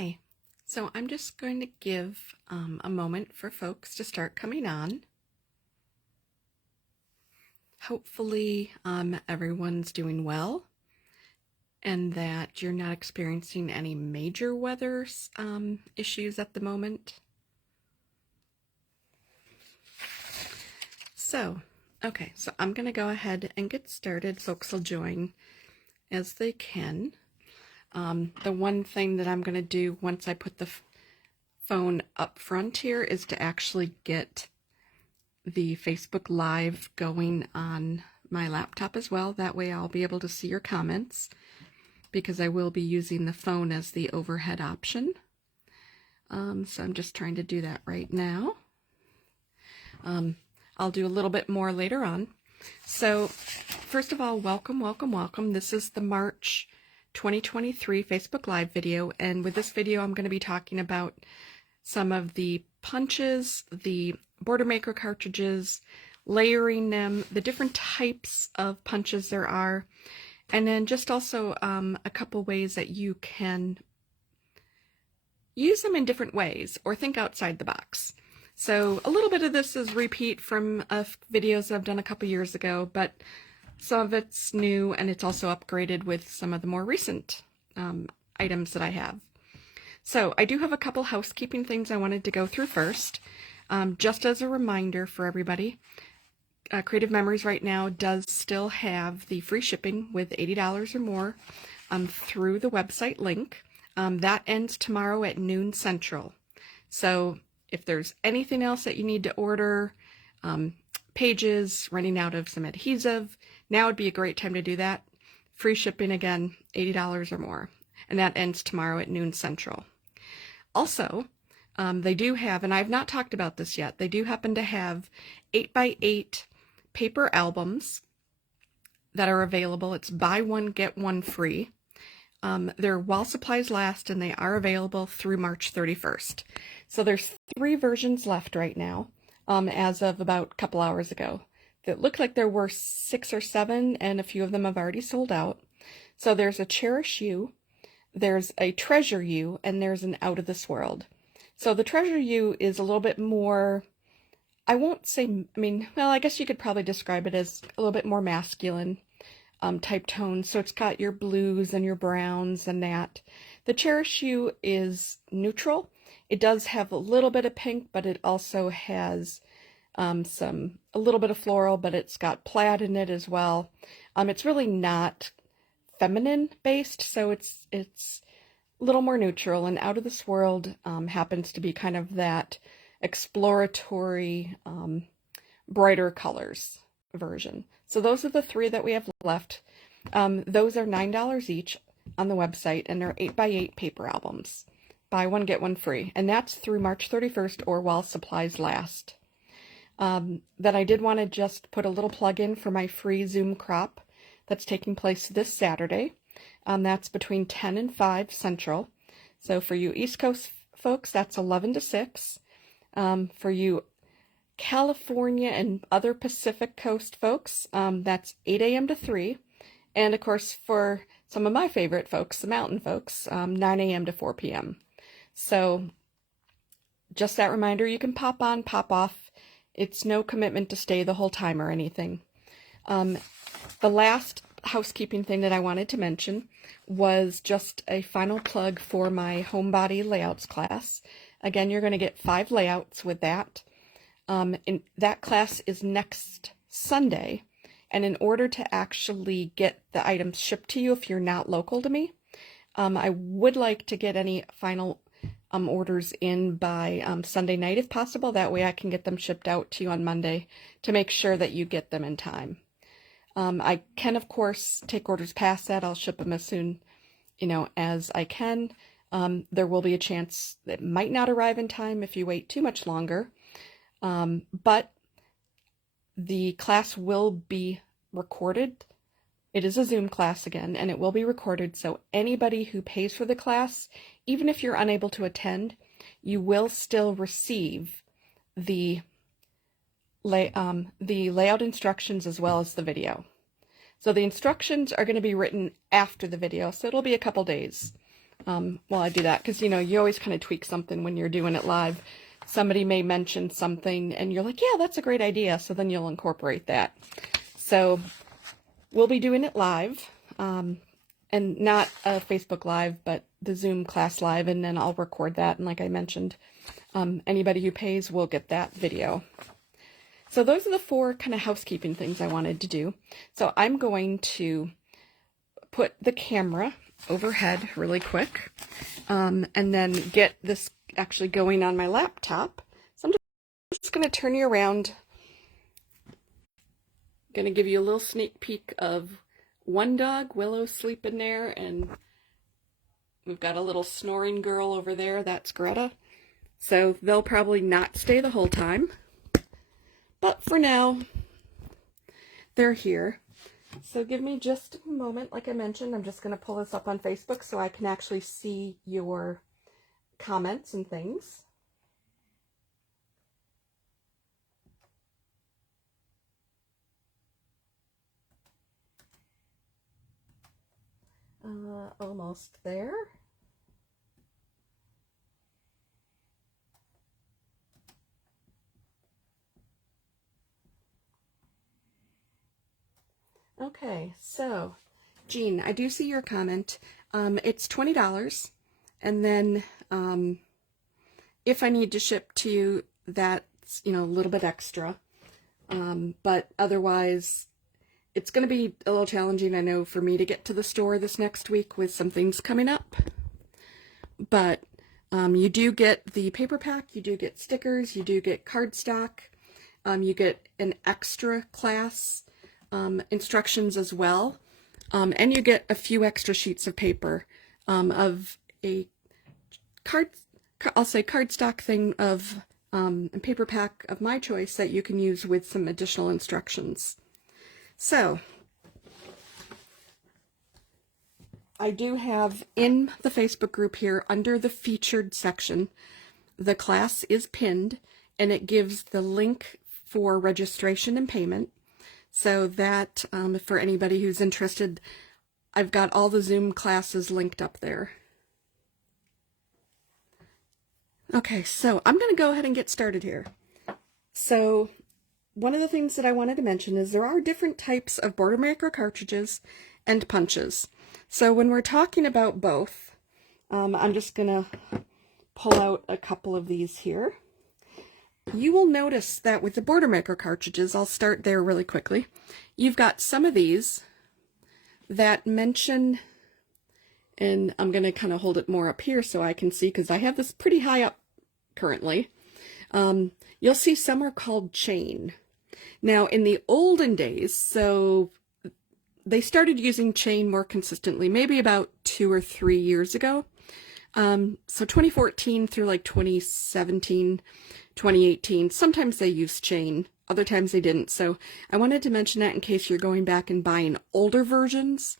Hi. So I'm just going to give a moment for folks to start coming on. Hopefully everyone's doing well and that you're not experiencing any major weather issues at the moment. So I'm going to go ahead and get started. Folks will join as they can. The one thing that I'm going to do once I put the phone up front here is to actually get the Facebook Live going on my laptop as well. That way I'll be able to see your comments because I will be using the phone as the overhead option. So I'm just trying to do that right now. I'll do a little bit more later on. So first of all, welcome. This is the March 2023 Facebook Live video, and with this video I'm going to be talking about some of the punches, the border maker cartridges, layering them, the different types of punches there are, and then just also a couple ways that you can use them in different ways or think outside the box. So a little bit of this is repeat from videos I've done a couple years ago, but some of it's new and it's also upgraded with some of the more recent items that I have. So I do have a couple housekeeping things I wanted to go through first. Just as a reminder for everybody, Creative Memories right now does still have the free shipping with $80 or more through the website link. That ends tomorrow at noon Central. So if there's anything else that you need to order, pages, running out of some adhesive, now would be a great time to do that. Free shipping again, $80 or more. And that ends tomorrow at noon Central. Also, they do have, and I've not talked about this yet, they do happen to have 8x8 paper albums that are available. It's buy one, get one free. They're while supplies last, and they are available through March 31st. So there's 3 versions left right now, as of about a couple hours ago. It looked like there were 6 or 7, and a few of them have already sold out. So there's a Cherish You, there's a Treasure You, and there's an Out of This World. So the Treasure You is a little bit more, I won't say, I guess you could probably describe it as a little bit more masculine type tones. So it's got your blues and your browns and that. The Cherish You is neutral. It does have a little bit of pink, but it also has a little bit of floral, but it's got plaid in it as well. It's really not feminine based, so it's a little more neutral, and Out of This World happens to be kind of that exploratory, brighter colors version. So those are the 3 that we have left. Those are $9 each on the website, and they're 8x8 paper albums. Buy one, get one free. And that's through March 31st or while supplies last. Then I did want to just put a little plug in for my free Zoom crop that's taking place this Saturday. That's between 10 and 5 Central. So for you East Coast folks, that's 11 to 6. For you California and other Pacific Coast folks, that's 8 a.m. to 3. And of course, for some of my favorite folks, the mountain folks, 9 a.m. to 4 p.m. So just that reminder, you can pop on, pop off. It's no commitment to stay the whole time or anything. The last housekeeping thing that I wanted to mention was just a final plug for my homebody layouts class. Again, you're going to get 5 layouts with that. And that class is next Sunday, and in order to actually get the items shipped to you if you're not local to me, I would like to get any final orders in by Sunday night if possible. That way I can get them shipped out to you on Monday to make sure that you get them in time. I can, of course, take orders past that. I'll ship them as soon, as I can. There will be a chance that it might not arrive in time if you wait too much longer. But the class will be recorded. It is a Zoom class again, and it will be recorded. So anybody who pays for the class, even if you're unable to attend, you will still receive the layout instructions as well as the video. So the instructions are going to be written after the video, so it'll be a couple days. while I do that, because, you know, you always kind of tweak something when you're doing it live. Somebody may mention something and you're like, yeah, that's a great idea. So then you'll incorporate that. So we'll be doing it live, and not a Facebook Live, but the Zoom class live, and then I'll record that. And like I mentioned, anybody who pays will get that video. So those are the 4 kind of housekeeping things I wanted to do. So I'm going to put the camera overhead really quick, and then get this actually going on my laptop. So I'm just going to turn you around. Going to give you a little sneak peek of one dog, Willow, sleeping there, and we've got a little snoring girl over there. That's Greta. So they'll probably not stay the whole time, but for now, they're here. So give me just a moment. Like I mentioned, I'm just going to pull this up on Facebook so I can actually see your comments and things. Almost there. Okay, so Jean, I do see your comment. It's $20, and then if I need to ship to you, that's, you know, a little bit extra. But otherwise, it's going to be a little challenging, I know, for me to get to the store this next week with some things coming up. But you do get the paper pack, you do get stickers, you do get cardstock, you get an extra class instructions as well, and you get a few extra sheets of paper of a cardstock thing of a paper pack of my choice that you can use with some additional instructions. So I do have in the Facebook group here, under the featured section, the class is pinned, and it gives the link for registration and payment. So that for anybody who's interested, I've got all the Zoom classes linked up there. Okay, so I'm going to go ahead and get started here. So one of the things that I wanted to mention is there are different types of border maker cartridges and punches. So when we're talking about both, I'm just going to pull out a couple of these here. You will notice that with the border maker cartridges, I'll start there really quickly. You've got some of these that mention, and I'm going to kind of hold it more up here so I can see, because I have this pretty high up currently. You'll see some are called chain. Now, in the olden days, so they started using chain more consistently, maybe about 2 or 3 years ago. So 2014 through like 2017, 2018, sometimes they used chain, other times they didn't. So I wanted to mention that in case you're going back and buying older versions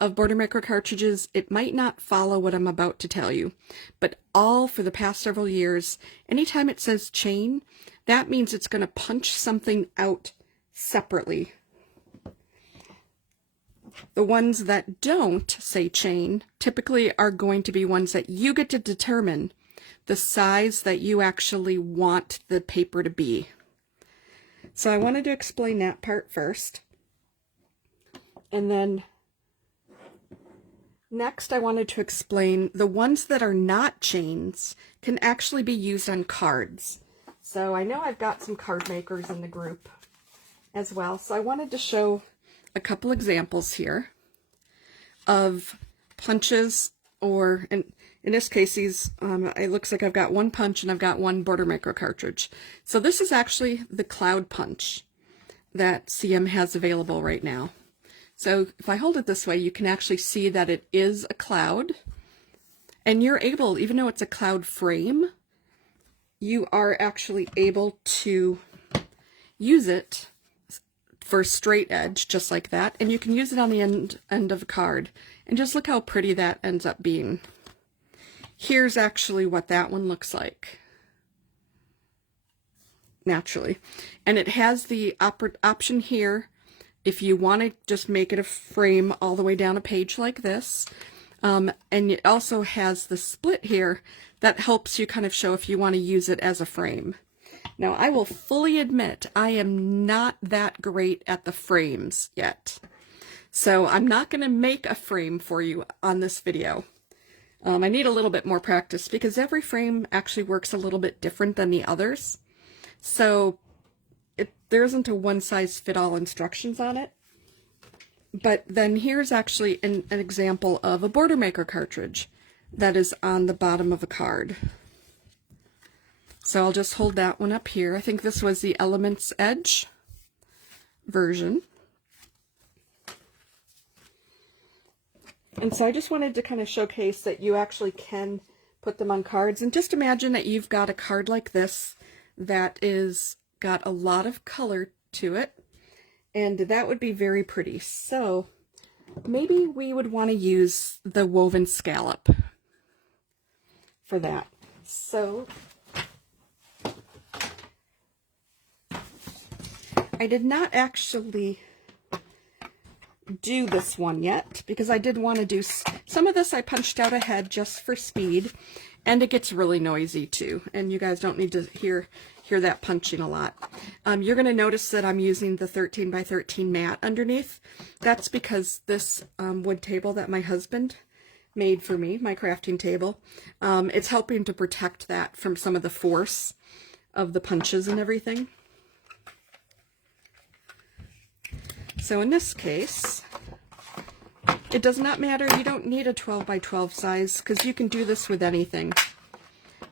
of border maker cartridges. It might not follow what I'm about to tell you, but all for the past several years, anytime it says chain, that means it's going to punch something out separately. The ones that don't say chain typically are going to be ones that you get to determine the size that you actually want the paper to be. So I wanted to explain that part first. And then next I wanted to explain the ones that are not chains can actually be used on cards. So I know I've got some card makers in the group as well. So I wanted to show a couple examples here of punches, or in this case, these, it looks like I've got one punch and I've got one border maker cartridge. So this is actually the cloud punch that CM has available right now. So if I hold it this way, you can actually see that it is a cloud, and you're able, even though it's a cloud frame, you are actually able to use it for straight edge, just like that, and you can use it on the end of a card, and just look how pretty that ends up being. Here's actually what that one looks like naturally, and it has the option here if you want to just make it a frame all the way down a page like this, And it also has the split here that helps you kind of show if you want to use it as a frame. Now, I will fully admit I am not that great at the frames yet. So I'm not going to make a frame for you on this video. I need a little bit more practice because every frame actually works a little bit different than the others. So there isn't a one-size-fit-all instructions on it. But then here's actually an example of a border maker cartridge that is on the bottom of a card. So I'll just hold that one up here. I think this was the Elements Edge version. And so I just wanted to kind of showcase that you actually can put them on cards. And just imagine that you've got a card like this that is got a lot of color to it. And that would be very pretty. So maybe we would want to use the woven scallop for that. So I did not actually do this one yet because I did want to do some of this. I punched out ahead just for speed, and it gets really noisy too, and you guys don't need to hear that punching a lot. You're going to notice that I'm using the 13 by 13 mat underneath. That's because this wood table that my husband made for me, my crafting table, it's helping to protect that from some of the force of the punches and everything. So in this case, it does not matter. You don't need a 12 by 12 size because you can do this with anything.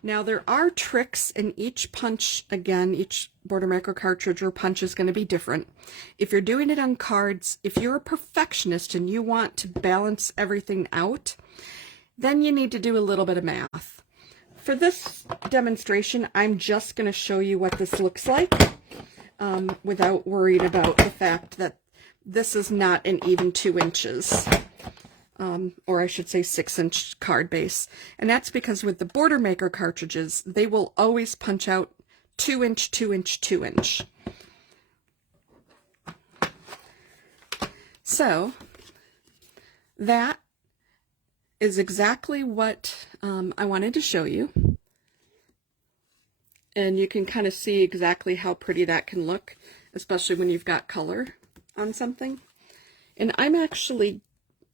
Now there are tricks in each punch. Again, each border maker cartridge or punch is going to be different. If you're doing it on cards, if you're a perfectionist and you want to balance everything out, then you need to do a little bit of math. For this demonstration, I'm just going to show you what this looks like without worried about the fact that this is not an even 2 inches, or I should say 6-inch card base. And that's because with the border maker cartridges, they will always punch out 2-inch, 2-inch, 2-inch. So that is exactly what I wanted to show you. And you can kind of see exactly how pretty that can look, especially when you've got color on something. And I'm actually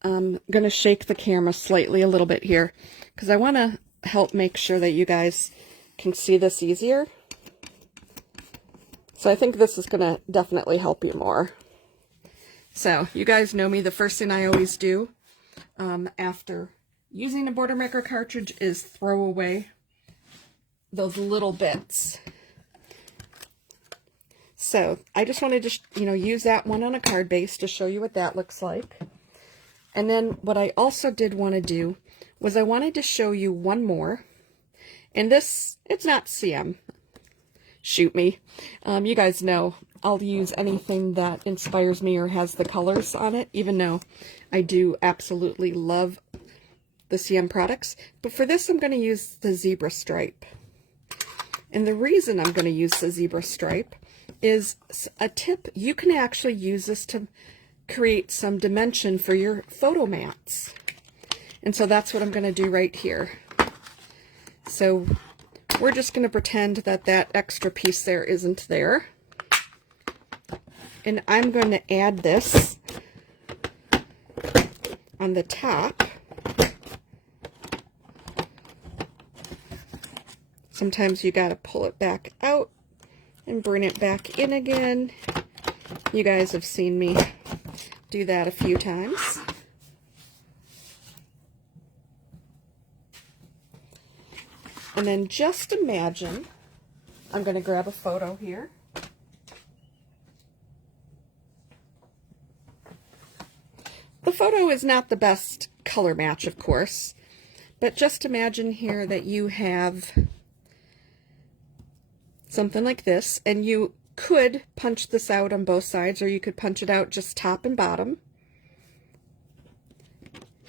going to shake the camera slightly a little bit here because I want to help make sure that you guys can see this easier. So I think this is going to definitely help you more. So you guys know me, the first thing I always do after using a border maker cartridge is throw away those little bits. So I just wanted to, use that one on a card base to show you what that looks like. And then what I also did want to do was I wanted to show you one more. And this, it's not CM. Shoot me. You guys know I'll use anything that inspires me or has the colors on it, even though I do absolutely love the CM products. But for this, I'm going to use the zebra stripe. And the reason I'm going to use the zebra stripe is a tip. You can actually use this to create some dimension for your photo mats. And so that's what I'm going to do right here. So we're just going to pretend that that extra piece there isn't there. And I'm going to add this on the top. Sometimes you got to pull it back out and bring it back in again. You guys have seen me do that a few times. And then just imagine, I'm going to grab a photo here. The photo is not the best color match, of course, but just imagine here that you have something like this, and you could punch this out on both sides, or you could punch it out just top and bottom.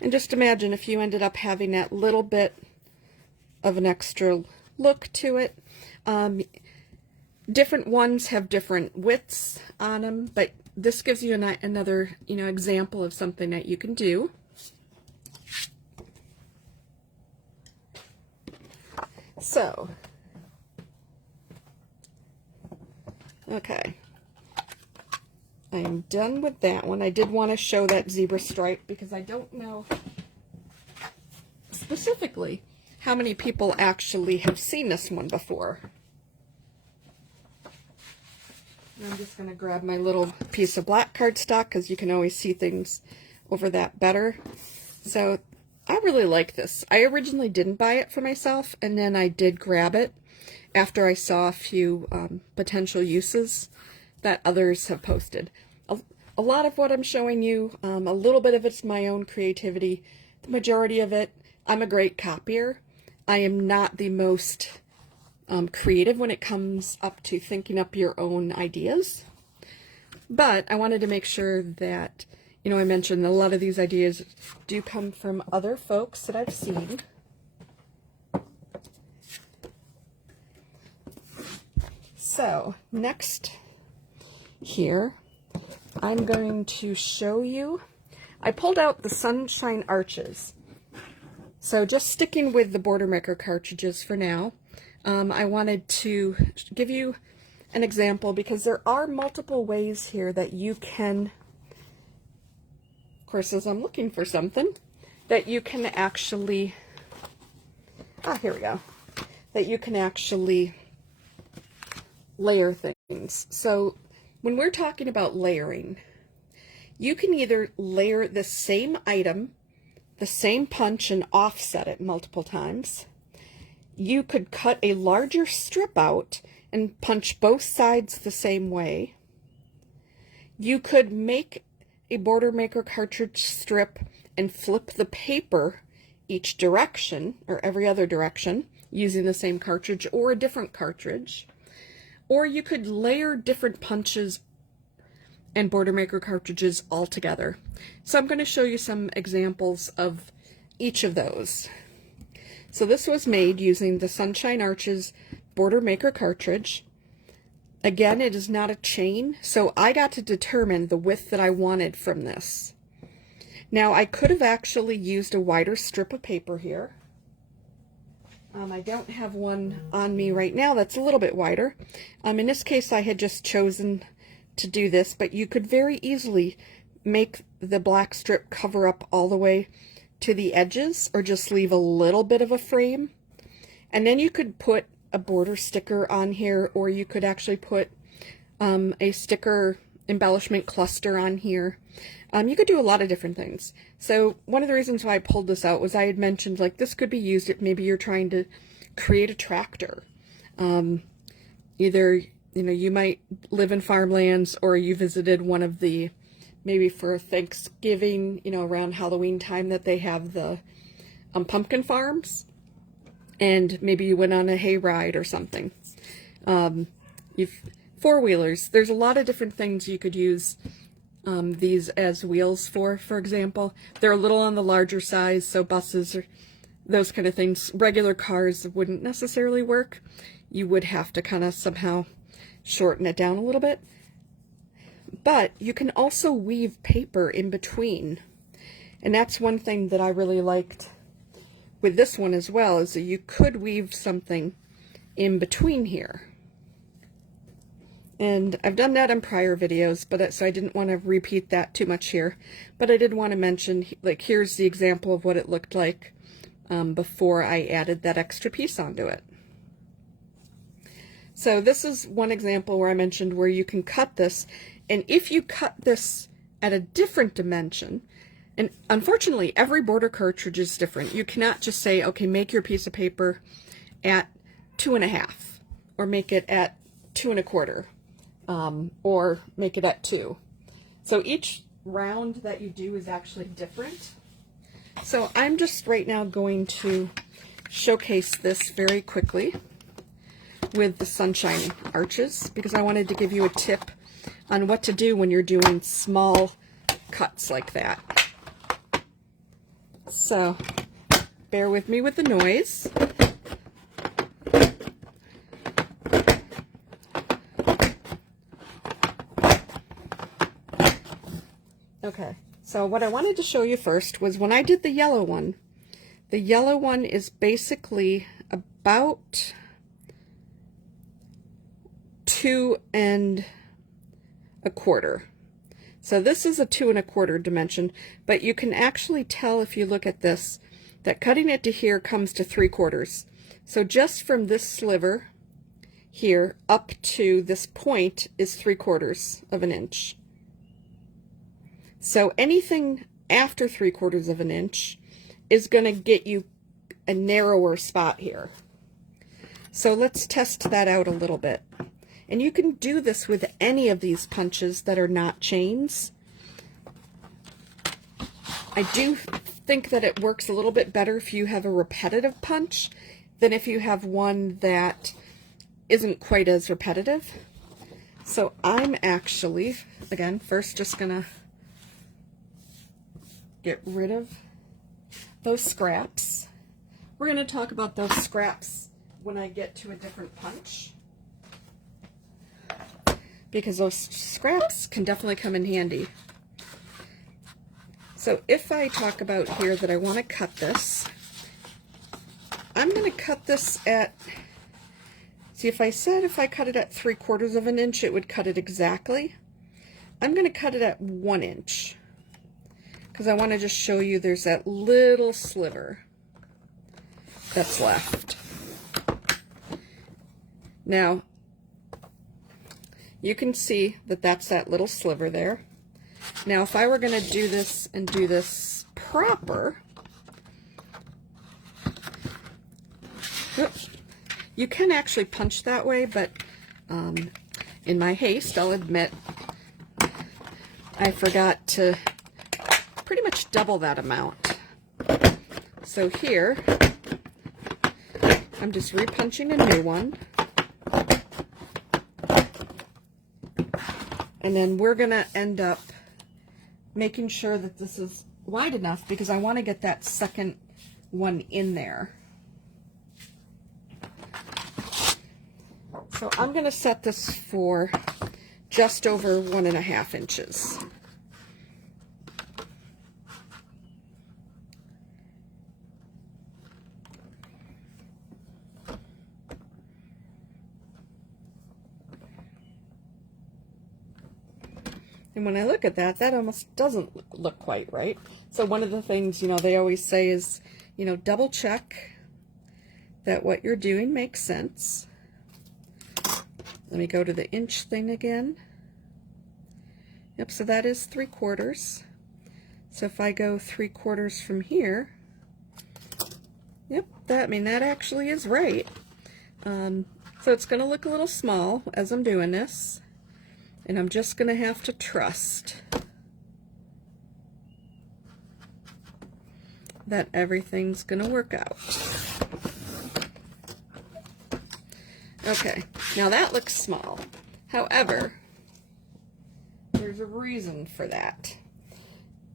And just imagine if you ended up having that little bit of an extra look to it. Different ones have different widths on them, but this gives you another, example of something that you can do. So, okay, I am done with that one. I did want to show that zebra stripe because I don't know specifically how many people actually have seen this one before. And I'm just going to grab my little piece of black cardstock because you can always see things over that better. So I really like this. I originally didn't buy it for myself, and then I did grab it after I saw a few potential uses that others have posted. A lot of what I'm showing you, a little bit of it's my own creativity. The majority of it, I'm a great copier. I am not the most creative when it comes up to thinking up your own ideas. But I wanted to make sure that, you know, I mentioned a lot of these ideas do come from other folks that I've seen. So next here, I'm going to show you, I pulled out the Sunshine Arches. So just sticking with the Border Maker cartridges for now, I wanted to give you an example because there are multiple ways here that you can, of course, as I'm looking for something, that you can actually, here we go, that you can actually layer things. So when we're talking about layering, you can either layer the same item, the same punch, and offset it multiple times. You could cut a larger strip out and punch both sides the same way. You could make a Border Maker cartridge strip and flip the paper each direction, or every other direction, using the same cartridge or a different cartridge. Or you could layer different punches and Border Maker cartridges all together. So I'm going to show you some examples of each of those. So this was made using the Sunshine Arches Border Maker cartridge. Again, it is not a chain, so I got to determine the width that I wanted from this. Now, I could have actually used a wider strip of paper here. I don't have one on me right now that's a little bit wider. In this case, I had just chosen to do this, but you could very easily make the black strip cover up all the way to the edges, or just leave a little bit of a frame. And then you could put a border sticker on here, or you could actually put a sticker embellishment cluster on here. You could do a lot of different things. So one of the reasons why I pulled this out was I had mentioned, like, this could be used if maybe you're trying to create a tractor. Either, you know, you might live in farmlands, or you visited one of the, maybe for Thanksgiving, you know, around Halloween time, that they have the pumpkin farms, and maybe you went on a hayride or something. You've four-wheelers. There's a lot of different things you could use these as wheels for example. They're a little on the larger size, so buses or those kind of things. Regular cars wouldn't necessarily work. You would have to kind of somehow shorten it down a little bit. But you can also weave paper in between. And that's one thing that I really liked with this one as well, is that you could weave something in between here. And I've done that in prior videos, but so I didn't want to repeat that too much here. But I did want to mention, like, here's the example of what it looked like before I added that extra piece onto it. So this is one example where I mentioned where you can cut this, and if you cut this at a different dimension, and unfortunately every border cartridge is different. You cannot just say, okay, make your piece of paper at 2.5, or make it at 2 1/4. Or make it at 2. So each round that you do is actually different. So I'm just right now going to showcase this very quickly with the Sunshine Arches, because I wanted to give you a tip on what to do when you're doing small cuts like that. So bear with me with the noise. Okay, so what I wanted to show you first was when I did the yellow one, The yellow one is basically about 2 1/4. So this is a 2 1/4 dimension, but you can actually tell if you look at this that cutting it to here comes to 3/4. So just from this sliver here up to this point is 3/4 of an inch. So anything after 3/4 of an inch is going to get you a narrower spot here. So let's test that out a little bit. And you can do this with any of these punches that are not chains. I do think that it works a little bit better if you have a repetitive punch than if you have one that isn't quite as repetitive. So I'm actually, again, first just gonna get rid of those scraps. We're gonna talk about those scraps when I get to a different punch, because those scraps can definitely come in handy. So if I talk about here that I want to cut this, I'm going to cut this at, see, if I said if I cut it at 3/4 of an inch, it would cut it exactly. I'm going to cut it at 1 inch, because I want to just show you there's that little sliver that's left. Now, you can see that that's that little sliver there. Now, if I were going to do this and do this proper, you can actually punch that way, but in my haste, I'll admit, I forgot to pretty much double that amount. So here, I'm just repunching a new one. And then we're going to end up making sure that this is wide enough, because I want to get that second one in there. So I'm going to set this for just over 1.5 inches. And when I look at that, that almost doesn't look quite right. So one of the things, you know, they always say is, you know, double check that what you're doing makes sense. Let me go to the inch thing again. Yep, so that is 3/4. So if I go 3/4 from here, yep, that, I mean, that actually is right. So it's going to look a little small as I'm doing this. And I'm just going to have to trust that everything's going to work out. Okay, now that looks small. However, there's a reason for that.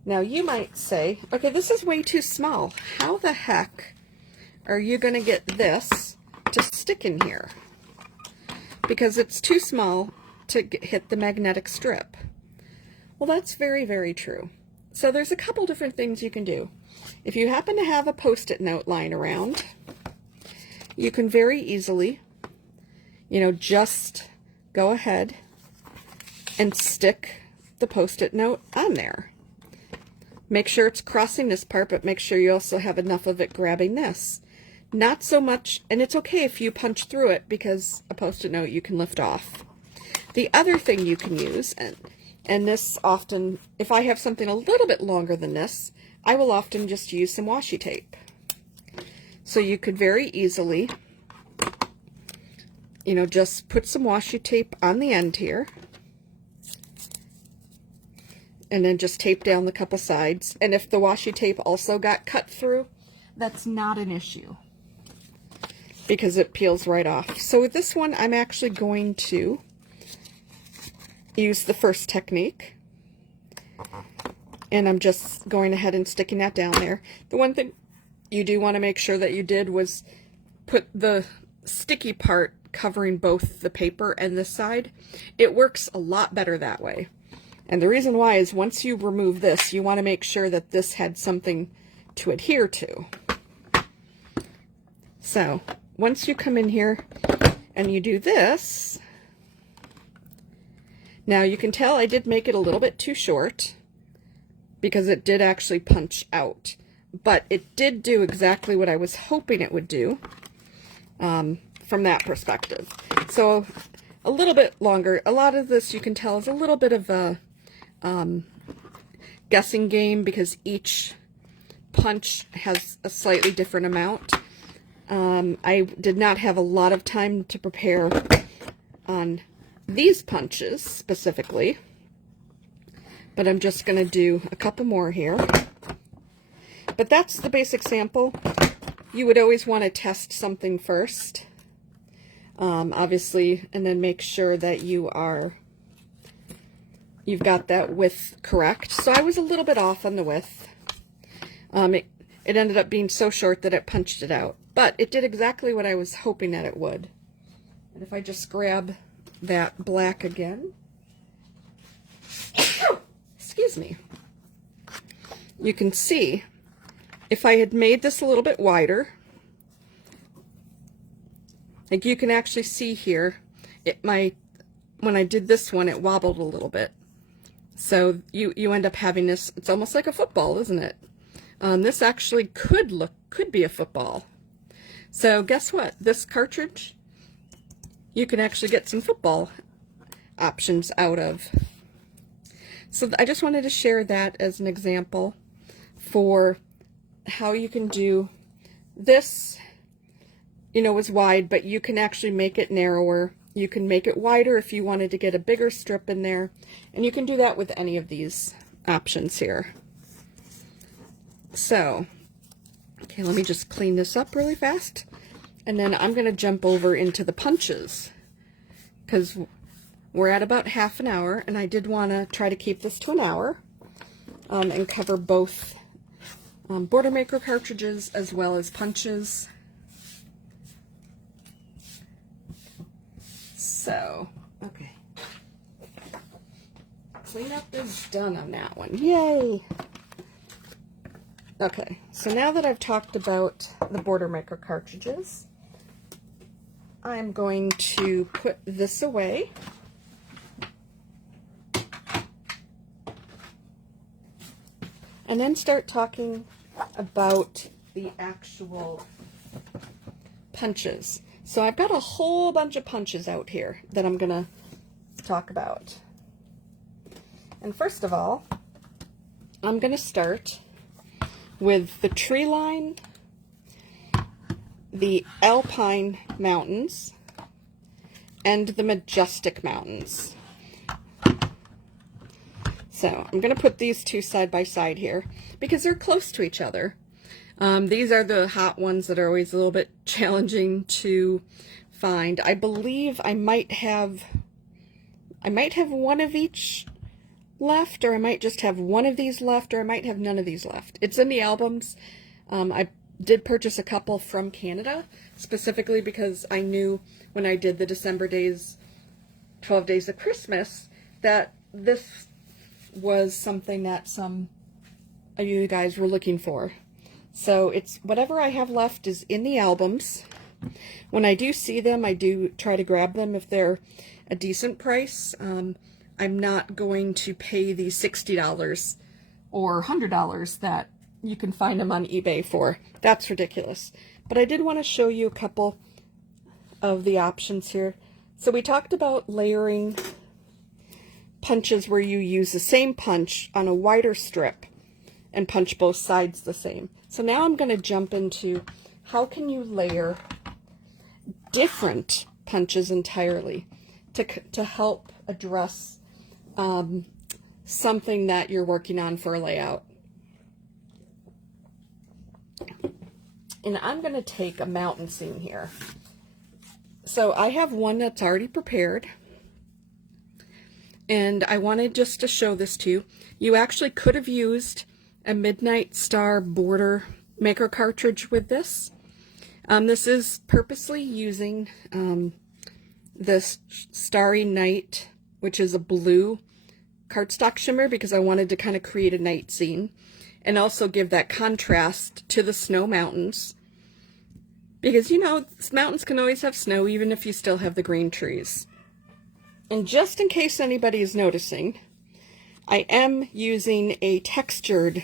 Now you might say, okay, this is way too small. How the heck are you going to get this to stick in here? Because it's too small to hit the magnetic strip. Well, that's very, very true. So there's a couple different things you can do. If you happen to have a Post-it note lying around, you can very easily, you know, just go ahead and stick the Post-it note on there. Make sure it's crossing this part, but make sure you also have enough of it grabbing this. Not so much, and it's okay if you punch through it, because a Post-it note you can lift off. The other thing you can use, and this often, if I have something a little bit longer than this, I will often just use some washi tape. So you could very easily, you know, just put some washi tape on the end here, and then just tape down the couple sides. And if the washi tape also got cut through, that's not an issue, because it peels right off. So with this one, I'm actually going to use the first technique, and I'm just going ahead and sticking that down there. The one thing you do want to make sure that you did was put the sticky part covering both the paper and this side. It works a lot better that way. And the reason why is once you remove this, you want to make sure that this had something to adhere to. So once you come in here and you do this, now you can tell I did make it a little bit too short because it did actually punch out, but it did do exactly what I was hoping it would do from that perspective. So a little bit longer. A lot of this you can tell is a little bit of a guessing game because each punch has a slightly different amount. I did not have a lot of time to prepare on these punches specifically, but I'm just going to do a couple more here. But that's the basic sample. You would always want to test something first, obviously, and then make sure that you've got that width correct. So I was a little bit off on the width. It ended up being so short that it punched it out, but it did exactly what I was hoping that it would. And if I just grab that black again, excuse me, you can see if I had made this a little bit wider, like you can actually see here, when I did this one, it wobbled a little bit. So you end up having this, it's almost like a football, isn't it? This actually could be a football. So guess what? This cartridge, you can actually get some football options out of. So I just wanted to share that as an example for how you can do this. You know, is wide, but you can actually make it narrower. You can make it wider if you wanted to get a bigger strip in there, and you can do that with any of these options here. So, okay, let me just clean this up really fast, and then I'm going to jump over into the punches, because we're at about half an hour, and I did want to try to keep this to an hour, and cover both border maker cartridges as well as punches. So, okay. Cleanup is done on that one. Yay! Okay, so now that I've talked about the border maker cartridges, I'm going to put this away. And then start talking about the actual punches. So I've got a whole bunch of punches out here that I'm going to talk about. And first of all, I'm going to start with the tree line, the Alpine Mountains, and the Majestic Mountains. So I'm going to put these two side by side here because they're close to each other. These are the hot ones that are always a little bit challenging to find. I believe I might have one of each left, or I might just have one of these left, or I might have none of these left. It's in the albums. I did purchase a couple from Canada, specifically because I knew when I did the December days, 12 Days of Christmas, that this was something that some of you guys were looking for. So it's whatever I have left is in the albums. When I do see them, I do try to grab them if they're a decent price. I'm not going to pay the $60 or $100 that you can find them on eBay for. That's ridiculous. But I did want to show you a couple of the options here. So we talked about layering punches where you use the same punch on a wider strip and punch both sides the same. So now I'm going to jump into how can you layer different punches entirely to help address something that you're working on for a layout. And I'm going to take a mountain scene here. So I have one that's already prepared, and I wanted just to show this to you. You actually could have used a Midnight Star border maker cartridge with this. This is purposely using this Starry Night, which is a blue cardstock shimmer, because I wanted to kind of create a night scene and also give that contrast to the snow mountains. Because, you know, mountains can always have snow even if you still have the green trees. And just in case anybody is noticing, I am using a textured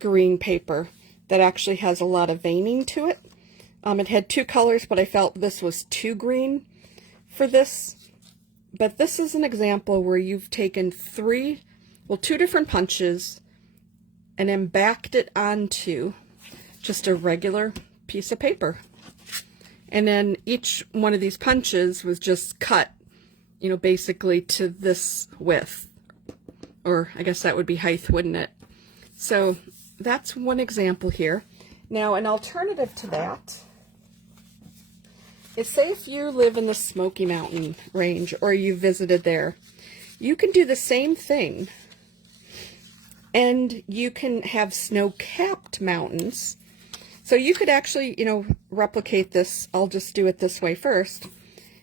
green paper that actually has a lot of veining to it. It had two colors, but I felt this was too green for this. But this is an example where you've taken two different punches and then backed it onto just a regular piece of paper. And then each one of these punches was just cut, you know, basically to this width. Or I guess that would be height, wouldn't it? So that's one example here. Now, an alternative to that is, say if you live in the Smoky Mountain range or you visited there, you can do the same thing. And you can have snow-capped mountains. So you could actually, you know, replicate this. I'll just do it this way first.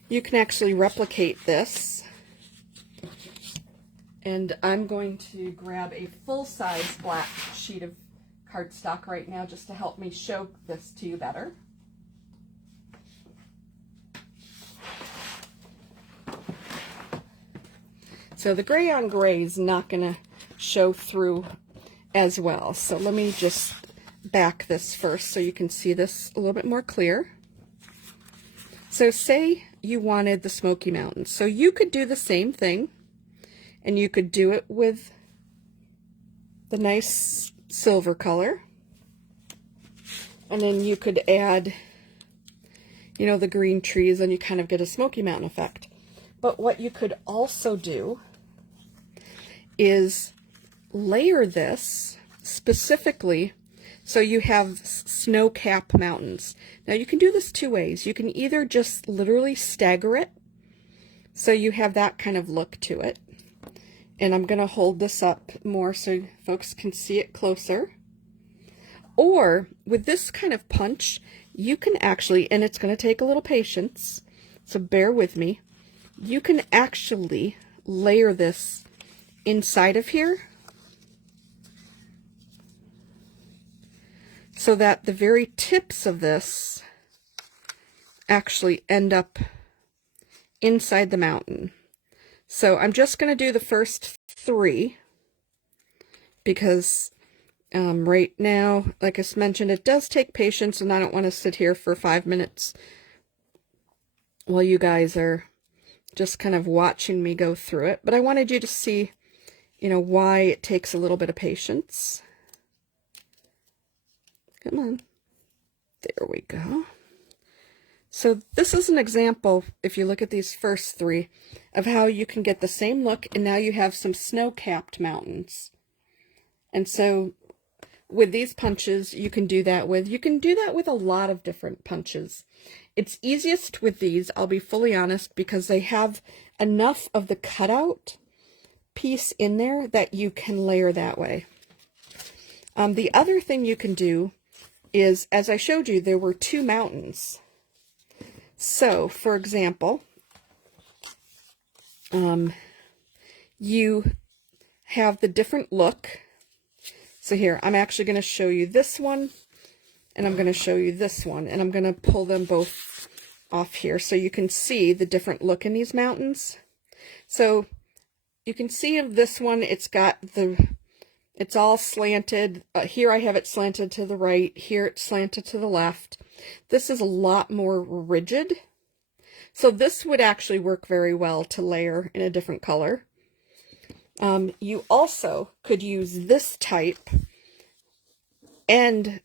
You can actually replicate this. And I'm going to grab a full-size black sheet of cardstock right now just to help me show this to you better. So the gray on gray is not going to show through as well. So let me just back this first so you can see this a little bit more clear. So say you wanted the Smoky Mountains. So you could do the same thing, and you could do it with the nice silver color. And then you could add, you know, the green trees, and you kind of get a Smoky Mountain effect. But what you could also do is layer this specifically so you have snow-capped mountains. Now you can do this two ways. You can either just literally stagger it so you have that kind of look to it. And I'm going to hold this up more so folks can see it closer. Or with this kind of punch, you can actually, and it's going to take a little patience, so bear with me, you can actually layer this inside of here so that the very tips of this actually end up inside the mountain. So I'm just going to do the first three because right now, like I mentioned, it does take patience, and I don't want to sit here for 5 minutes while you guys are just kind of watching me go through it. But I wanted you to see, you know, why it takes a little bit of patience. Come on. There we go. So this is an example, if you look at these first three, of how you can get the same look, and now you have some snow-capped mountains. And so with these punches, you can do that with. You can do that with a lot of different punches. It's easiest with these, I'll be fully honest, because they have enough of the cutout piece in there that you can layer that way. The other thing you can do is, as I showed you, there were two mountains. So, for example, you have the different look. So here, I'm actually going to show you this one, and I'm going to show you this one, and I'm going to pull them both off here so you can see the different look in these mountains. So you can see of this one, it's all slanted. Here I have it slanted to the right, here it's slanted to the left. This is a lot more rigid. So this would actually work very well to layer in a different color. You also could use this type and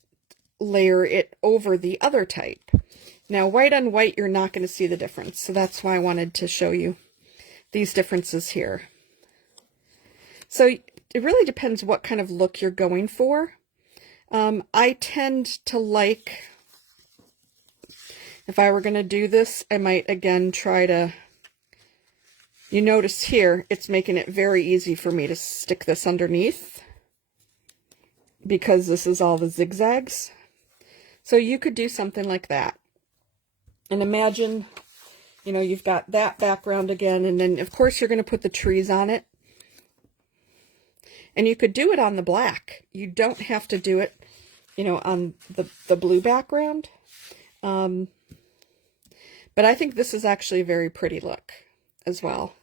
layer it over the other type. Now, white on white, you're not going to see the difference. So that's why I wanted to show you these differences here. So it really depends what kind of look you're going for. I tend to like, if I were going to do this, I might again try to, you notice here, it's making it very easy for me to stick this underneath because this is all the zigzags. So you could do something like that. And imagine, you know, you've got that background again, and then of course you're going to put the trees on it. And you could do it on the black. You don't have to do it, you know, on the blue background. But I think this is actually a very pretty look as well.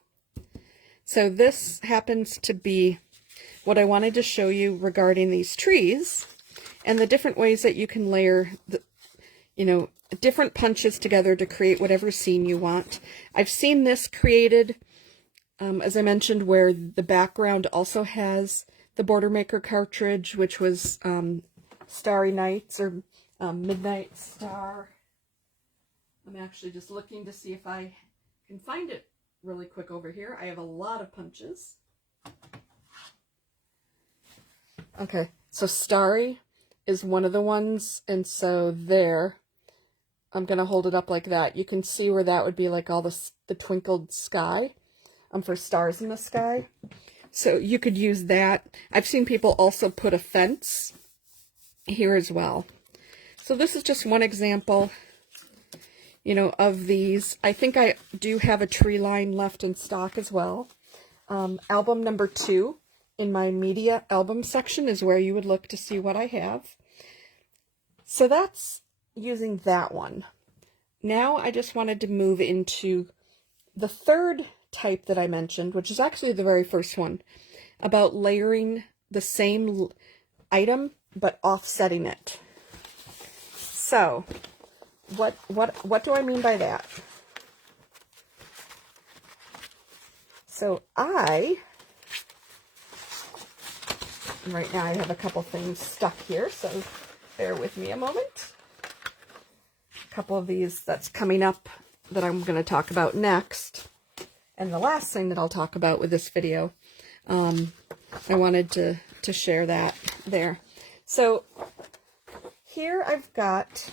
So this happens to be what I wanted to show you regarding these trees and the different ways that you can layer the, different punches together to create whatever scene you want. I've seen this created, as I mentioned, where the background also has the Border Maker cartridge, which was Starry Nights or Midnight Star. I'm actually just looking to see if I can find it really quick over here. I have a lot of punches. Okay, so Starry is one of the ones, and so there, I'm going to hold it up like that. You can see where that would be like all the twinkled sky for stars in the sky. So you could use that. I've seen people also put a fence here as well. So this is just one example, of these. I think I do have a tree line left in stock as well. Album number 2 in my media album section is where you would look to see what I have. So that's using that one. Now I just wanted to move into the third type that I mentioned, which is actually the very first one, about layering the same item but offsetting it. So what do I mean by that? So right now I have a couple things stuck here, so bear with me a moment. A couple of these that's coming up that I'm going to talk about next. And the last thing that I'll talk about with this video, I wanted to share that there. So here I've got,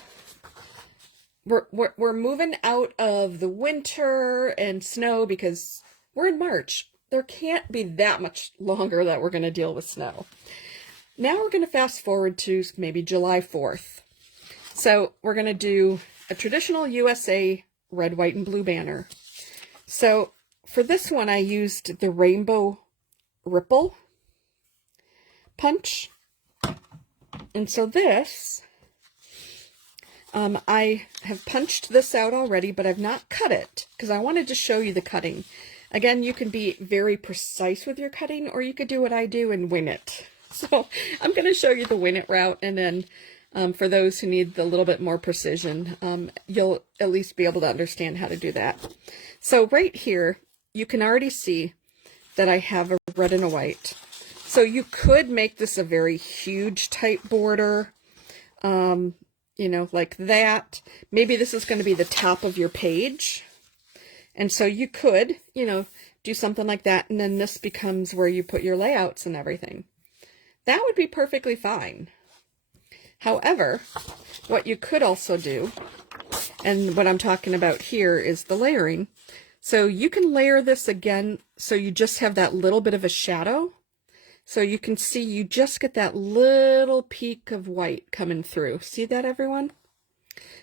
we're moving out of the winter and snow because we're in March. There can't be that much longer that we're going to deal with snow. Now we're going to fast forward to maybe July 4th. So we're going to do a traditional USA red, white, and blue banner. So for this one, I used the Rainbow Ripple punch. And so this, I have punched this out already, but I've not cut it because I wanted to show you the cutting. Again, you can be very precise with your cutting, or you could do what I do and wing it. So I'm going to show you the wing it route, and then for those who need the little bit more precision, you'll at least be able to understand how to do that. So right here, you can already see that I have a red and a white. So you could make this a very huge type border, like that. Maybe this is going to be the top of your page. And so you could, do something like that, and then this becomes where you put your layouts and everything. That would be perfectly fine. However, what you could also do, and what I'm talking about here is the layering. So you can layer this again so you just have that little bit of a shadow. So you can see you just get that little peak of white coming through. See that, everyone?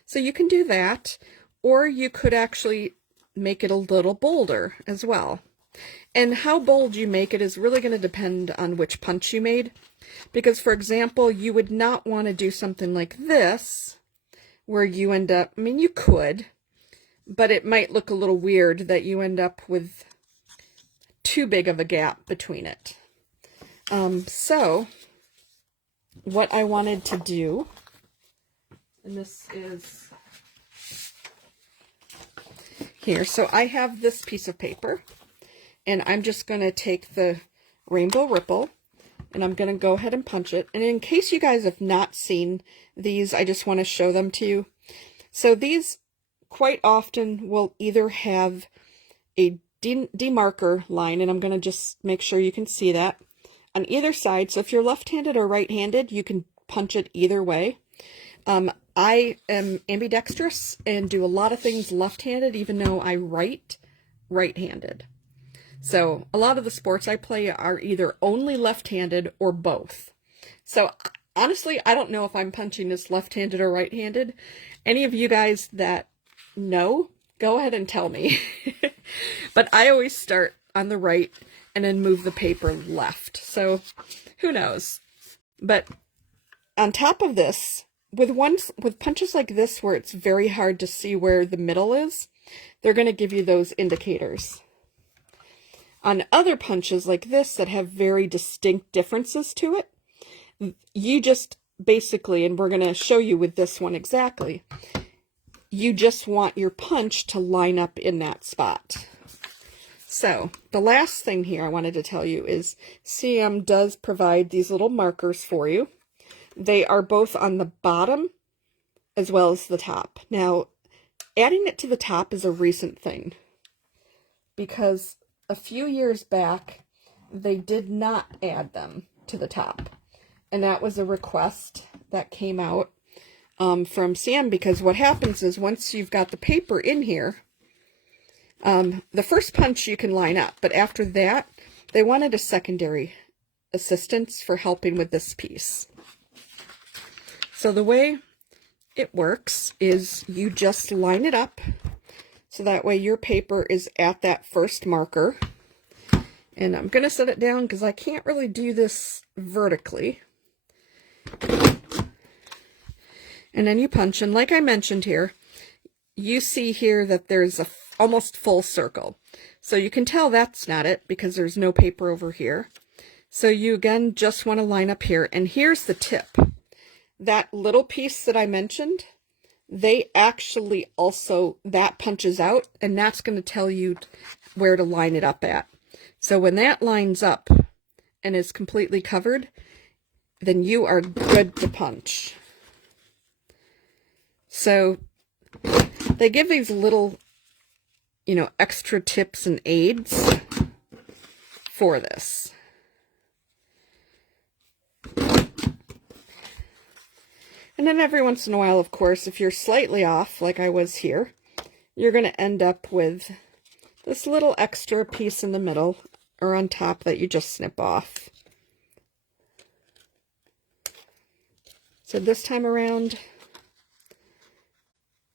So you can do that, or you could actually make it a little bolder as well. And how bold you make it is really going to depend on which punch you made. Because, for example, you would not want to do something like this, where you end up, you could, but it might look a little weird that you end up with too big of a gap between it. So, what I wanted to do, and this is here, so I have this piece of paper, and I'm just going to take the Rainbow Ripple, and I'm going to go ahead and punch it. And in case you guys have not seen these, I just want to show them to you. So these quite often will either have a demarker line, and I'm going to just make sure you can see that, on either side. So if you're left-handed or right-handed, you can punch it either way. I am ambidextrous and do a lot of things left-handed, even though I write right-handed. So a lot of the sports I play are either only left-handed or both. So honestly, I don't know if I'm punching this left-handed or right-handed. Any of you guys that know, go ahead and tell me. But I always start on the right and then move the paper left. So who knows? But on top of this, with punches like this where it's very hard to see where the middle is, they're going to give you those indicators. On other punches like this that have very distinct differences to it, you just basically, and we're going to show you with this one exactly, you just want your punch to line up in that spot. So the last thing here I wanted to tell you is CM does provide these little markers for you. They are both on the bottom as well as the top. Now, adding it to the top is a recent thing because a few years back, they did not add them to the top. And that was a request that came out from CM, because what happens is once you've got the paper in here, the first punch you can line up, but after that, they wanted a secondary assistance for helping with this piece. So the way it works is you just line it up, so that way your paper is at that first marker. And I'm going to set it down because I can't really do this vertically. And then you punch, and like I mentioned here, you see here that there's a almost full circle. So you can tell that's not it because there's no paper over here. So you again just want to line up here, and here's the tip. That little piece that I mentioned, they actually also, that punches out, and that's going to tell you where to line it up at. So when that lines up and is completely covered, then you are good to punch. So they give these little, extra tips and aids for this. And then every once in a while, of course, if you're slightly off, like I was here, you're going to end up with this little extra piece in the middle or on top that you just snip off. So this time around,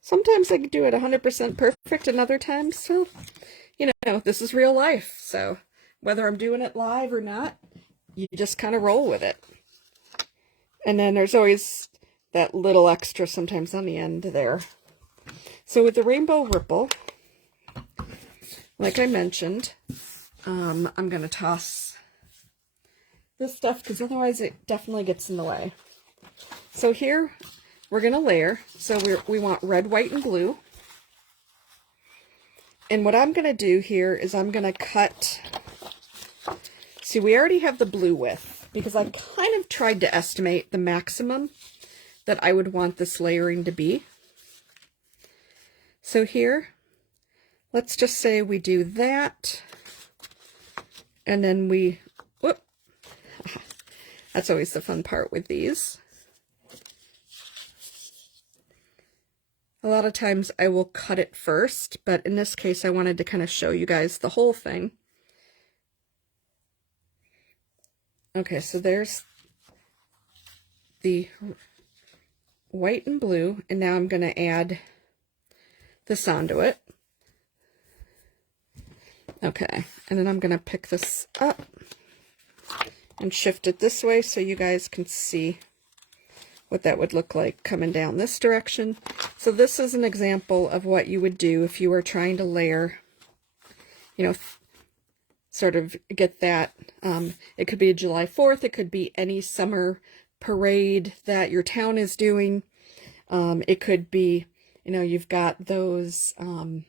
sometimes I can do it 100% perfect, and other times, so, this is real life. So whether I'm doing it live or not, you just kind of roll with it. And then there's always that little extra sometimes on the end there. So with the rainbow ripple, like I mentioned, I'm going to toss this stuff because otherwise it definitely gets in the way. So here we're going to layer. So we want red, white, and blue. And what I'm going to do here is I'm going to cut. See, we already have the blue width because I kind of tried to estimate the maximum that I would want this layering to be. So here, let's just say we do that, and then whoop, that's always the fun part with these. A lot of times I will cut it first, but in this case I wanted to kind of show you guys the whole thing. Okay, so there's the white and blue, and now I'm going to add this onto it. Okay, and then I'm going to pick this up and shift it this way so you guys can see what that would look like coming down this direction. So this is an example of what you would do if you were trying to layer, sort of get that. It could be a July 4th, it could be any summer parade that your town is doing. It could be, you've got those, I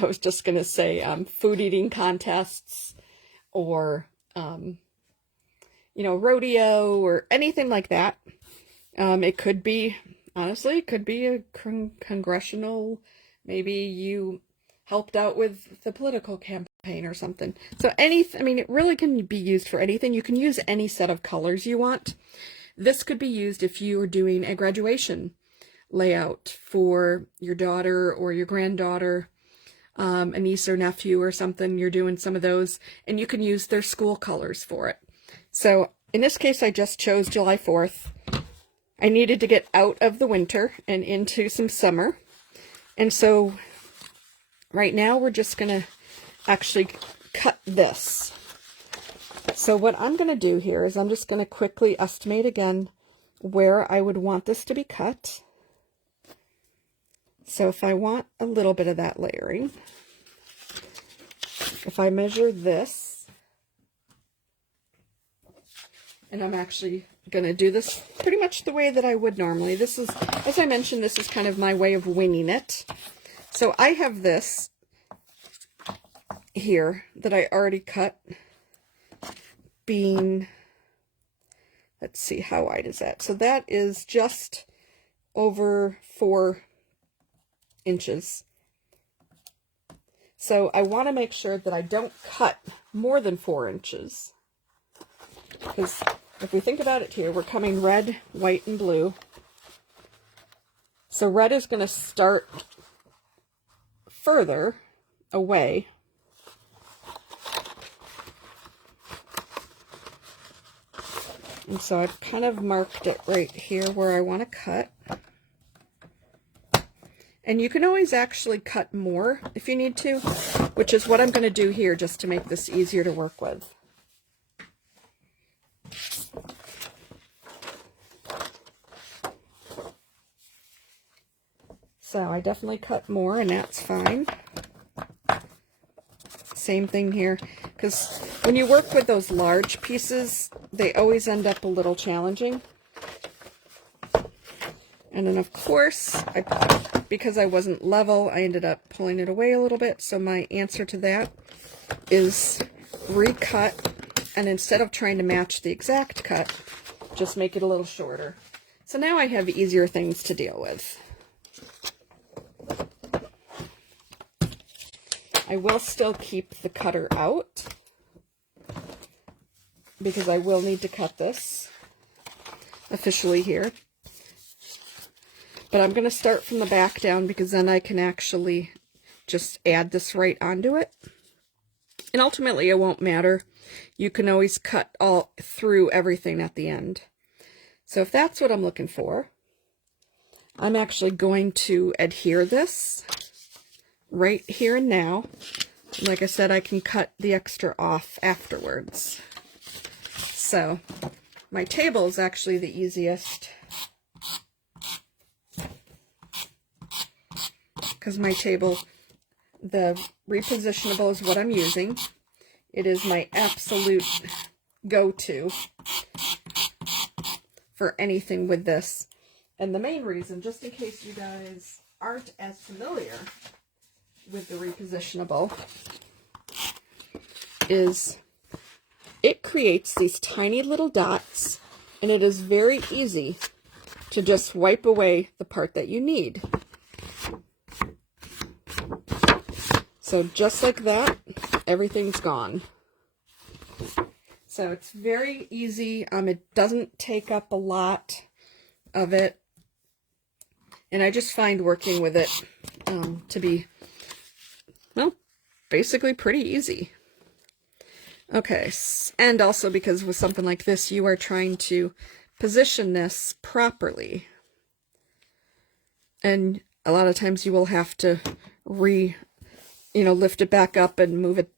was just going to say food eating contests, or, rodeo or anything like that. It could be, honestly, it could be a congressional, maybe you helped out with the political campaign or something. So it really can be used for anything. You can use any set of colors you want. This could be used if you are doing a graduation layout for your daughter or your granddaughter, a niece or nephew or something. You're doing some of those, and you can use their school colors for it. So in this case, I just chose July 4th. I needed to get out of the winter and into some summer. And so right now we're just going to actually cut this. So what I'm going to do here is I'm just going to quickly estimate again where I would want this to be cut. So if I want a little bit of that layering, if I measure this, and I'm actually going to do this pretty much the way that I would normally. This is, as I mentioned, this is kind of my way of winging it. So I have this here that I already cut, being, let's see, how wide is that? So that is just over 4 inches. So I want to make sure that I don't cut more than 4 inches. Because if we think about it here, we're coming red, white, and blue. So red is going to start further away. And so I've kind of marked it right here where I want to cut. And you can always actually cut more if you need to, which is what I'm going to do here just to make this easier to work with. So I definitely cut more, and that's fine. Same thing here, because when you work with those large pieces, they always end up a little challenging. And then of course, because I wasn't level, I ended up pulling it away a little bit. So my answer to that is recut, and instead of trying to match the exact cut, just make it a little shorter. So now I have easier things to deal with. I will still keep the cutter out because I will need to cut this officially here. But I'm going to start from the back down because then I can actually just add this right onto it. And ultimately it won't matter. You can always cut all through everything at the end. So if that's what I'm looking for, I'm actually going to adhere this right here and now. Like I said, I can cut the extra off afterwards. So my table is actually the easiest, because my table, the repositionable is what I'm using. It is my absolute go-to for anything with this. And the main reason, just in case you guys aren't as familiar with the repositionable, is it creates these tiny little dots, and it is very easy to just wipe away the part that you need. So just like that, everything's gone. So it's very easy. It doesn't take up a lot of it, and I just find working with it to be, well, basically pretty easy. Okay, and also because with something like this, you are trying to position this properly. And a lot of times you will have to lift it back up and move it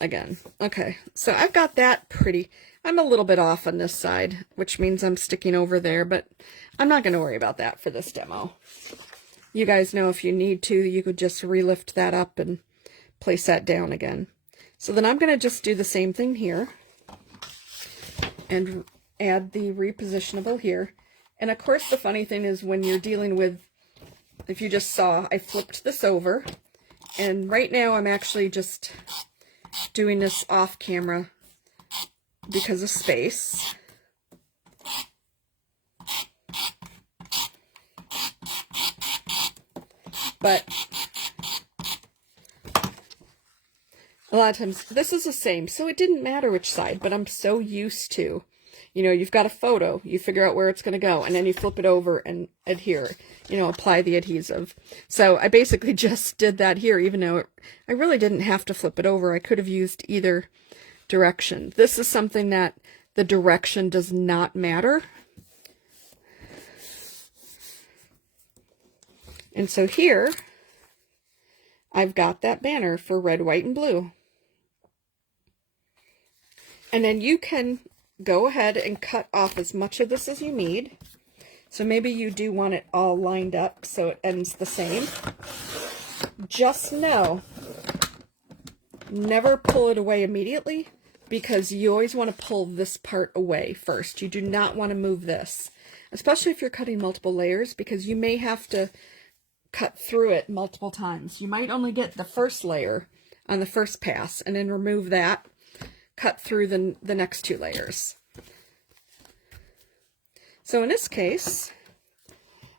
again. Okay, so I've got that pretty, I'm a little bit off on this side, which means I'm sticking over there, but I'm not going to worry about that for this demo. You guys know if you need to, you could just relift that up and place that down again. So then I'm going to just do the same thing here and add the repositionable here. And of course the funny thing is when you're dealing with, if you just saw, I flipped this over, and right now I'm actually just doing this off camera because of space. But a lot of times this is the same, so it didn't matter which side, but I'm so used to, you've got a photo, you figure out where it's going to go, and then you flip it over and adhere, apply the adhesive. So I basically just did that here, even though I really didn't have to flip it over. I could have used either direction. This is something that the direction does not matter. And so here, I've got that banner for red, white, and blue. And then you can go ahead and cut off as much of this as you need. So maybe you do want it all lined up so it ends the same. Just know, never pull it away immediately, because you always want to pull this part away first. You do not want to move this, especially if you're cutting multiple layers, because you may have to cut through it multiple times. You might only get the first layer on the first pass and then remove that, cut through the next 2 layers. So in this case,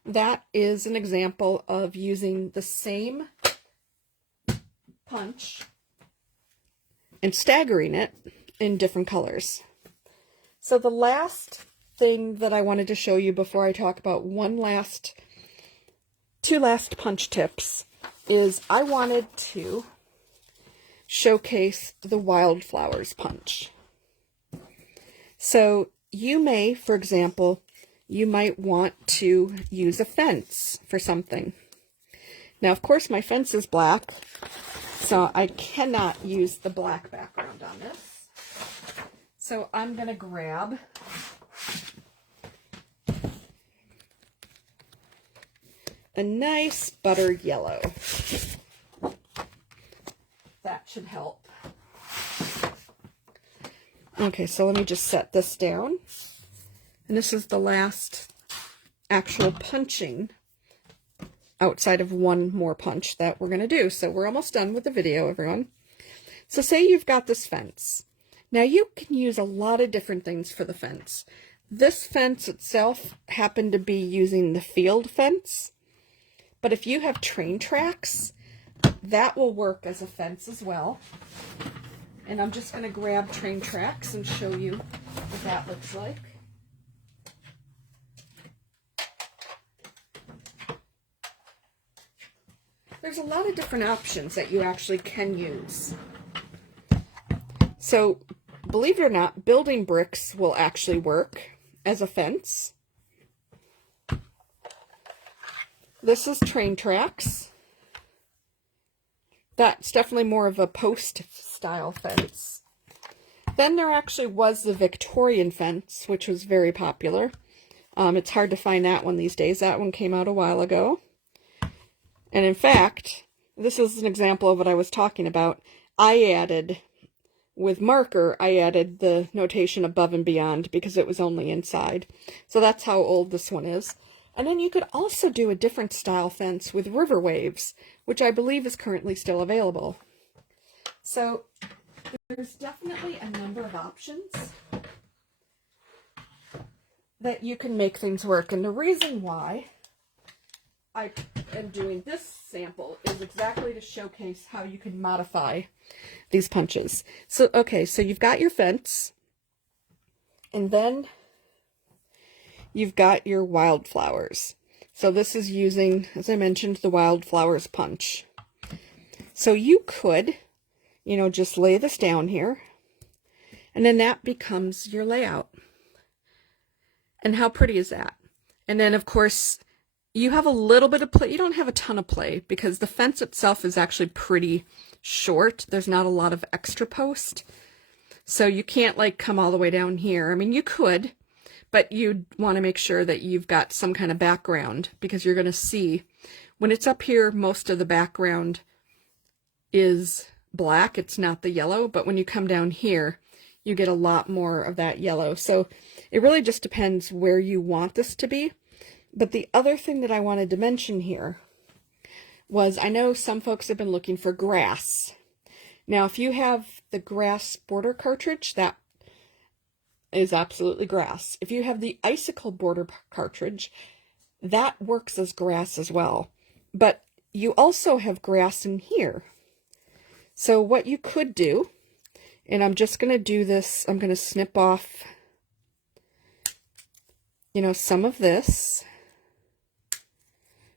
that is an example of using the same punch and staggering it in different colors. So the last thing that I wanted to show you before I talk about two last punch tips is I wanted to showcase the wildflowers punch. So you may, for example, you might want to use a fence for something. Now, of course, my fence is black, so I cannot use the black background on this. So I'm going to grab a nice butter yellow. That should help. Okay, so let me just set this down. And this is the last actual punching outside of one more punch that we're going to do. So we're almost done with the video, everyone. So say you've got this fence. Now you can use a lot of different things for the fence. This fence itself happened to be using the field fence. But if you have train tracks, that will work as a fence as well. And I'm just going to grab train tracks and show you what that looks like. There's a lot of different options that you actually can use. So, believe it or not, building bricks will actually work as a fence. This is train tracks. That's definitely more of a post-style fence. Then there actually was the Victorian fence, which was very popular. It's hard to find that one these days. That one came out a while ago. And in fact, this is an example of what I was talking about. I added, with marker, I added the notation above and beyond because it was only inside. So that's how old this one is. And then you could also do a different style fence with river waves, which I believe is currently still available. So there's definitely a number of options that you can make things work. And the reason why I am doing this sample is exactly to showcase how you can modify these punches. So, okay, so you've got your fence, and then you've got your wildflowers. So this is using, as I mentioned, the wildflowers punch. So you could, just lay this down here, and then that becomes your layout. And how pretty is that? And then, of course, you have a little bit of play. You don't have a ton of play because the fence itself is actually pretty short. There's not a lot of extra post. So you can't come all the way down here. I mean, you could, but you'd want to make sure that you've got some kind of background because you're going to see when it's up here, most of the background is black. It's not the yellow, but when you come down here, you get a lot more of that yellow. So it really just depends where you want this to be. But the other thing that I wanted to mention here was I know some folks have been looking for grass. Now, if you have the grass border cartridge, that is absolutely grass. If you have the icicle border cartridge, that works as grass as well. But you also have grass in here. So what you could do, and I'm just going to do this, I'm going to snip off, some of this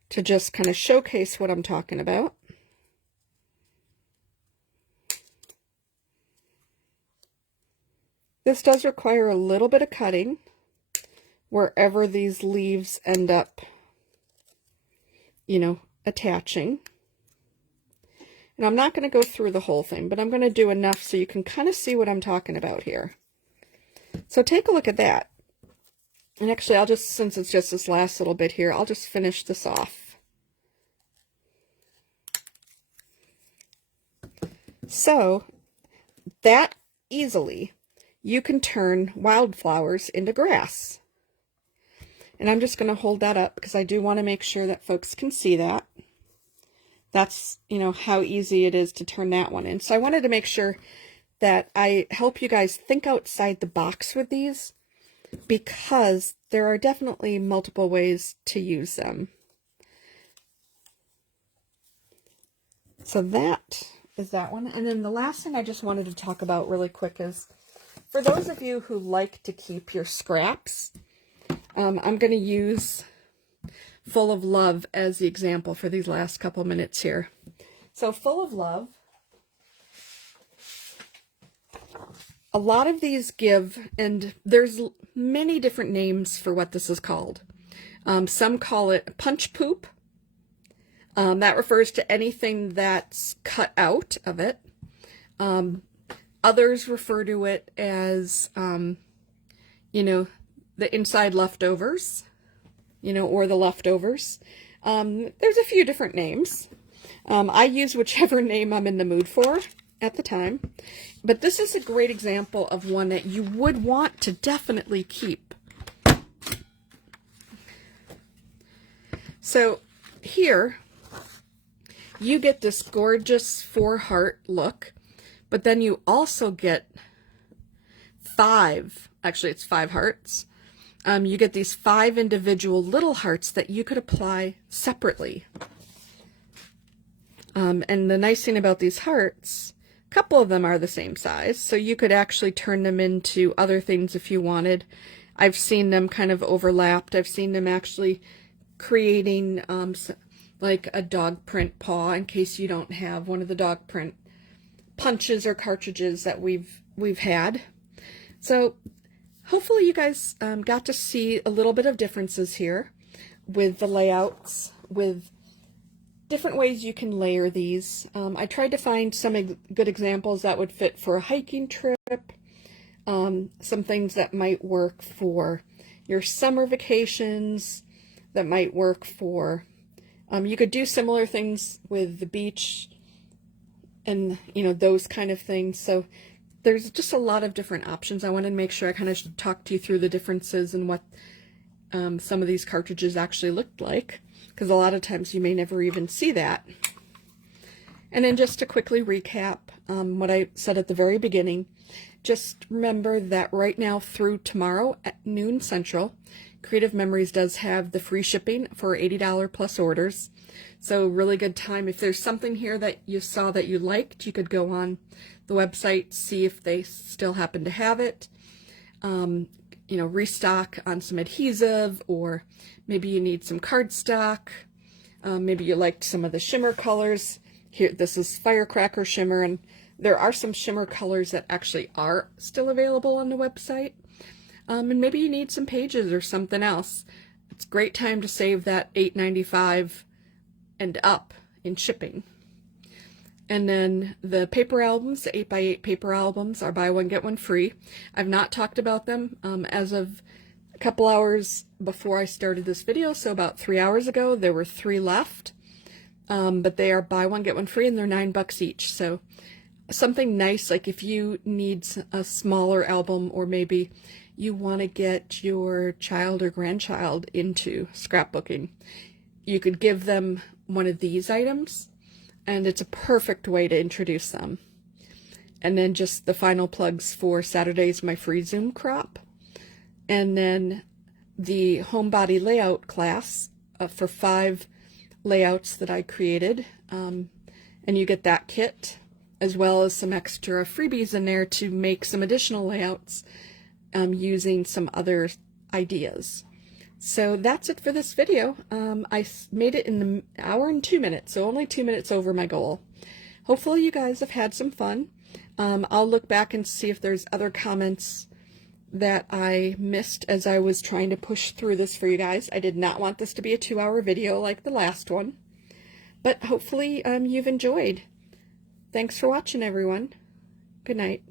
to just kind of showcase what I'm talking about. This does require a little bit of cutting wherever these leaves end up, attaching. And I'm not going to go through the whole thing, but I'm going to do enough so you can kind of see what I'm talking about here. So take a look at that. And actually, I'll just, since it's just this last little bit here, I'll just finish this off. So, that easily, you can turn wildflowers into grass. And I'm just going to hold that up because I do want to make sure that folks can see that. That's, you know, how easy it is to turn that one in. So I wanted to make sure that I help you guys think outside the box with these, because there are definitely multiple ways to use them. So that is that one. And then the last thing I just wanted to talk about really quick is, for those of you who like to keep your scraps, I'm going to use Full of Love as the example for these last couple minutes here. So Full of Love, a lot of these give, and there's many different names for what this is called. Some call it punch poop. That refers to anything that's cut out of it. Others refer to it as, you know, the inside leftovers, you know, or the leftovers. There's a few different names. I use whichever name I'm in the mood for at the time. But this is a great example of one that you would want to definitely keep. So here, you get this gorgeous 4-heart look, but then you also get 5, actually it's 5 hearts. You get these 5 individual little hearts that you could apply separately. And the nice thing about these hearts, a couple of them are the same size, so you could actually turn them into other things if you wanted. I've seen them kind of overlapped. I've seen them actually creating like a dog print paw, in case you don't have one of the dog print punches or cartridges that we've had. So hopefully you guys got to see a little bit of differences here with the layouts, with different ways you can layer these. I tried to find some good examples that would fit for a hiking trip, some things that might work for your summer vacations, that might work for, you could do similar things with the beach and, you know, those kind of things. So there's just a lot of different options. I wanted to make sure I kind of talked you through the differences and what some of these cartridges actually looked like, because a lot of times you may never even see that. And then just to quickly recap what I said at the very beginning, just remember that right now through tomorrow at noon Central, Creative Memories does have the free shipping for $80 plus orders. So really good time. If there's something here that you saw that you liked, you could go on the website, see if they still happen to have it. You know, restock on some adhesive, or maybe you need some cardstock. Maybe you liked some of the shimmer colors. Here, this is Firecracker Shimmer, and there are some shimmer colors that actually are still available on the website. And maybe you need some pages or something else. It's a great time to save that $8.95 and up in shipping. And then the paper albums, the 8x8 paper albums, are buy one, get one free. I've not talked about them as of a couple hours before I started this video, so about 3 hours ago, there were 3 left. But they are buy one, get one free, and they're $9 each. So something nice, like if you need a smaller album, or maybe you want to get your child or grandchild into scrapbooking, you could give them one of these items, and it's a perfect way to introduce them. And then just the final plugs for Saturday's my free Zoom crop, and then the homebody layout class for 5 layouts that I created, and you get that kit as well as some extra freebies in there to make some additional layouts using some other ideas. So that's it for this video. I made it in an hour and 2 minutes, so only 2 minutes over my goal. Hopefully you guys have had some fun. I'll look back and see if there's other comments that I missed as I was trying to push through this for you guys. I did not want this to be a 2-hour video like the last one, but hopefully you've enjoyed. Thanks for watching, everyone. Good night.